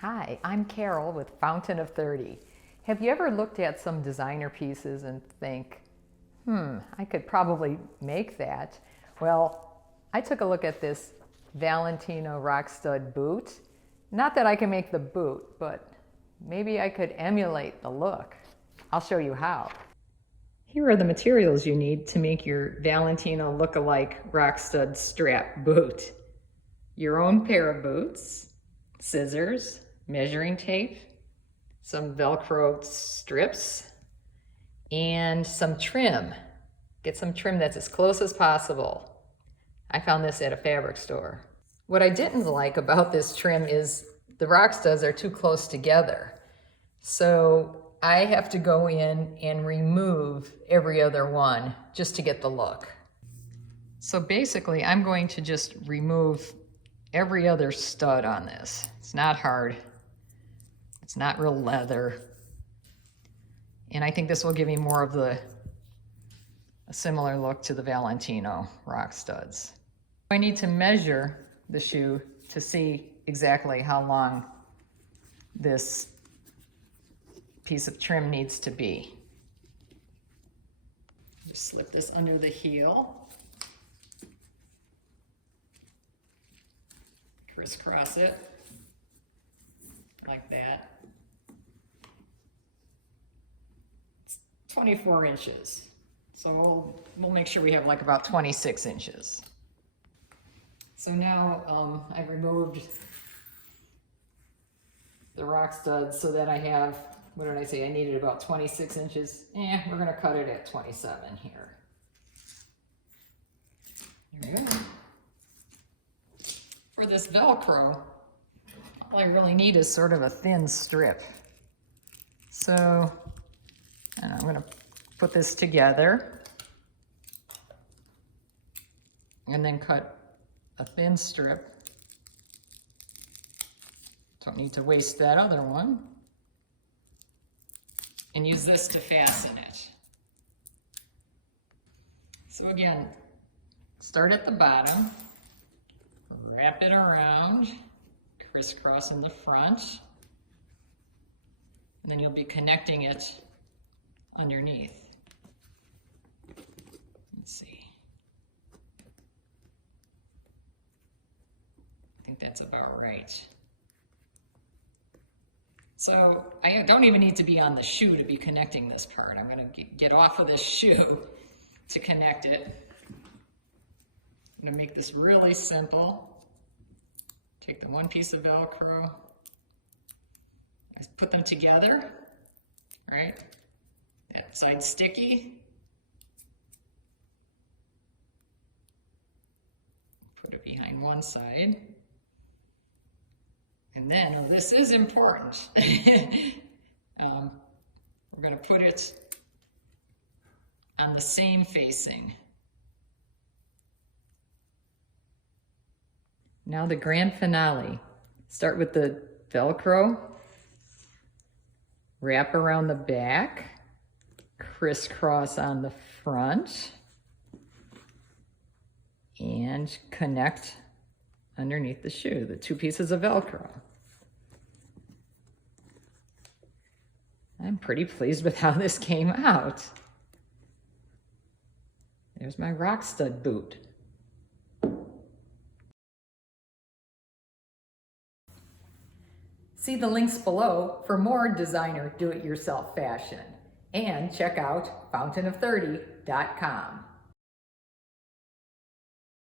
Hi, I'm Carol with Fountain of 30. Have you ever looked at some designer pieces and think, I could probably make that? Well, I took a look at this Valentino Rock Stud boot. Not that I can make the boot, but maybe I could emulate the look. I'll show you how. Here are the materials you need to make your Valentino look-alike Rock Stud strap boot. Your own pair of boots, scissors, measuring tape, some Velcro strips, and some trim. Get some trim that's as close as possible. I found this at a fabric store. What I didn't like about this trim is the Rock Studs are too close together. So I have to go in and remove every other one just to get the look. So basically, I'm going to just remove every other stud on this. It's not hard. It's not real leather. And I think this will give me more of a similar look to the Valentino Rock Studs. I need to measure the shoe to see exactly how long this piece of trim needs to be. Just slip this under the heel. Crisscross it like that. It's 24 inches. So we'll make sure we have like about 26 inches. So now I've removed the Rock Studs so that I have, what did I say? I needed about 26 inches. We're gonna cut it at 27 here. There we go. For this Velcro, all I really need is sort of a thin strip. So, and I'm gonna put this together and then cut a thin strip. Don't need to waste that other one. And use this to fasten it. So again, start at the bottom, wrap it around, crisscross in the front, and then you'll be connecting it underneath. Let's see. I think that's about right. So I don't even need to be on the shoe to be connecting this part. I'm gonna get off of this shoe to connect it. I'm gonna make this really simple. Take the one piece of Velcro, I put them together, right? That side's sticky. Put it behind one side. And then, oh, this is important. We're gonna put it on the same facing. Now the grand finale. Start with the Velcro, wrap around the back, crisscross on the front, and connect underneath the shoe, the two pieces of Velcro. I'm pretty pleased with how this came out. There's my Rock Stud boot. See the links below for more designer do-it-yourself fashion. And check out fountainof30.com.